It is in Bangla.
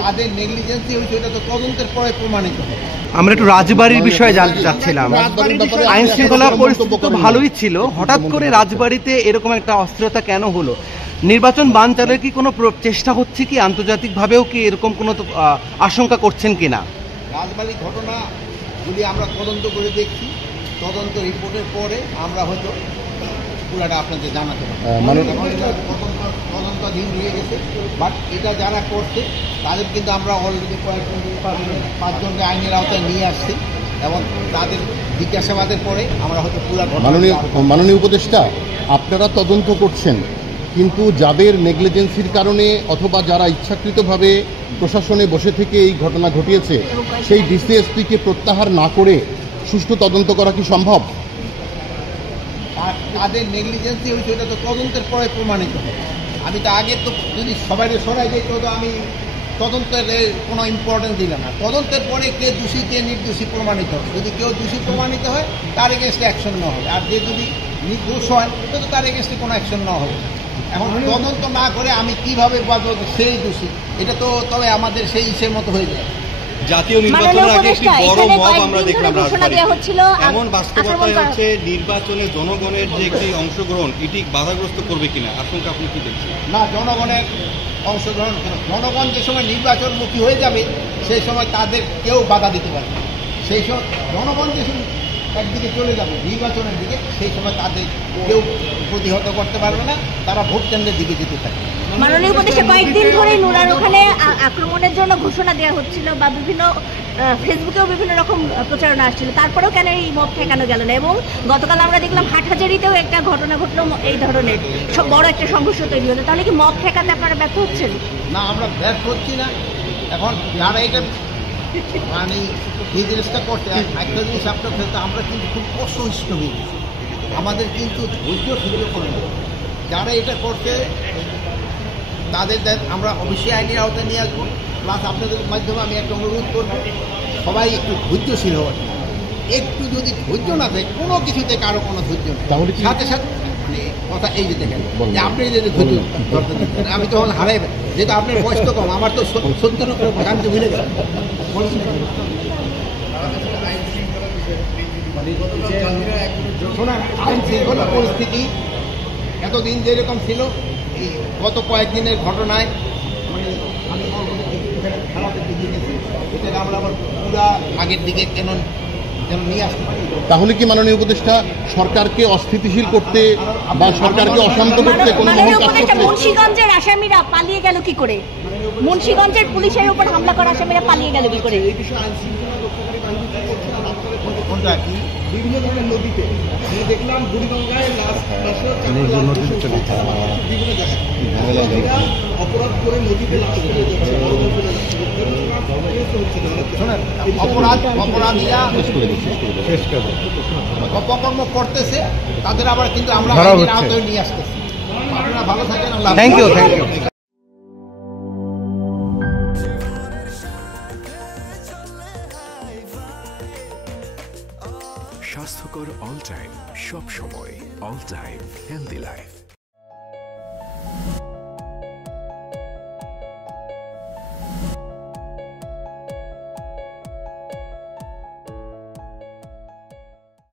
তাদের নেগলিজেন্সি হয়েছে এটা তো তদন্তের পরে প্রমাণিত হবে। আমরা একটু রাজবাড়ির বিষয়ে জানতে চাচ্ছিলাম। আইন শৃঙ্খলা পরিস্থিতি তো ভালোই ছিল, হঠাৎ করে রাজবাড়িতে এরকম একটা অস্থিরতা কেন হলো? নির্বাচন বানচালের কি কোনো চেষ্টা হচ্ছে কি? আন্তর্জাতিকভাবেও কি এরকম কোনো আশঙ্কা করছেন কিনা? রাজবাড়ির ঘটনাগুলি আমরা তদন্ত করে দেখছি, তদন্ত রিপোর্টের পরে আমরা হয়তো পুরাটা আপনাদের জানাতে তদন্তাধীন হয়ে গেছে। বাট এটা যারা করছে তাদের কিন্তু আমরা অলরেডি পাঁচজনকে আইনের আওতায় নিয়ে আসছি এবং তাদের জিজ্ঞাসাবাদের পরে আমরা হয়তো পুরা মাননীয় উপদেষ্টা, আপনারা তদন্ত করছেন, কিন্তু যাদের নেগলিজেন্সির কারণে অথবা যারা ইচ্ছাকৃতভাবে প্রশাসনে বসে থেকে এই ঘটনা ঘটিয়েছে সেই ডিসিএসপিকে প্রত্যাহার না করে সুষ্ঠু তদন্ত করা কি সম্ভব? তাদের নেগলিজেন্সি হয়েছে এটা তো তদন্তের পরে প্রমাণিত হবে। আমি তো আগে তো যদি সবাই সরাই যাই তো আমি তদন্তের কোনো ইম্পর্টেন্স দিলাম না। তদন্তের পরে কে দোষী কে নির্দোষী প্রমাণিত হবে। যদি কেউ দোষী প্রমাণিত হয় তার এগেনস্টে অ্যাকশন নেওয়া হবে, আর যে যদি নির্দোষ হয় তো তার এগেনস্টে কোনো অ্যাকশন নেওয়া হবে। এখন তদন্ত না করে আমি কীভাবে বলবো সেই দোষী, এটা তো তবে আমাদের সেই ইসের মতো হয়ে যায়। জাতীয় নির্বাচনের আগে একটি বড় মব আমরা দেখলাম রাজবাড়ীতে। এমন বাস্তবতায় হচ্ছে নির্বাচনে জনগণের যে একটি অংশগ্রহণ এটি বাধাগ্রস্ত করবে কিনা আশঙ্কা আপনি কি দেখছেন? না, জনগণের অংশগ্রহণ, জনগণ যে সময় নির্বাচনমুখী হয়ে যাবে সেই সময় তাদের কেউ বাধা দিতে পারবে। সেই সময় জনগণ যে সময় একদিকে চলে যাবে নির্বাচনের দিকে, সেই সময় তাদের কেউ প্রতিহত করতে পারবে না, তারা ভোট কেন্দ্রের দিকে যেতে থাকবে। মাননীয় উপদেষ্টা, কয়েকদিন ধরে নুরার ওখানে আক্রমণের জন্য ঘোষণা দেওয়া হচ্ছিল বা বিভিন্ন ফেসবুকেও বিভিন্ন রকম প্রচারণা আসছিল, তারপরেও কেন এই মব ঠেকানো গেল না? এবং গতকাল আমরা দেখলাম হাটহাজারিতেও একটা ঘটনা ঘটলো এই ধরনের বড় একটা সংঘর্ষ তৈরি হলো। তাহলে কি মব ঠেকাতে আপনারা ব্যর্থ হচ্ছেন? না, আমরা ব্যর্থ হচ্ছি না। এখন যারা এটা মানে এই জিনিসটা করতে একটা জিনিস আপনার ফেলতে আমরা কিন্তু খুব অসহিষ্ণ হয়ে গেছি। আমাদের কিন্তু ধৈর্য সহ্য করে না। যারা এটা করতে তাদের আমরা অবশ্যই আইনের আওতায় নিয়ে আসবো। প্লাস আপনাদের মাধ্যমে আমি একটা অনুরোধ করবো, সবাই একটু ধৈর্যশীল হওয়ার। একটু যদি ধৈর্য না থাকে কোনো কিছুতে কারো কোনো ধৈর্য নেই, সাথে সাথে কথা এই যে দেখেন যে আপনি যদি ধৈর্য আমি তখন হারাই, যেহেতু আপনার বয়স তো কম, আমার তো 70 উপরে গানতে ভুলে গেছে। শোনান, আইন শৃঙ্খলা পরিস্থিতি এতদিন যেরকম ছিল এই গত কয়েকদিনের ঘটনায় মানে আমি খারাপের দিকে গেছি, এটা আমরা আবার পুরা আগের দিকে কেন নিয়ে আসতে পারি। তাহলে কি মাননীয় উপদেষ্টা সরকারকে অস্থিতিশীল করতে বা সরকারকে অশান্ত করতে কোনো মুন্সিগঞ্জের আসামিরা পালিয়ে গেল কি করে? মুন্সিগঞ্জের পুলিশের উপর হামলা করা আসামিরা পালিয়ে গেল কি করে? এই বিষয়ে আইন শৃঙ্খলা রক্ষাকারী বাহিনী কোনটা কি বিভিন্ন ধরনের নদীতে দেখলাম, বুড়িগঙ্গায় বিভিন্ন জায়গায় অপরাধ করে নদীতে লাশ ফেলে যাচ্ছে। অপরাধীরা অপকর্ম করতেছে, তাদের আবার কিন্তু আমরা আইনের আওতায় নিয়ে আসতেছি। আপনারা ভালো থাকেন। Thank you, thank you. স্বাস্থ্যকর অল টাইম, সব সময় অল টাইম হেলদি লাইফ।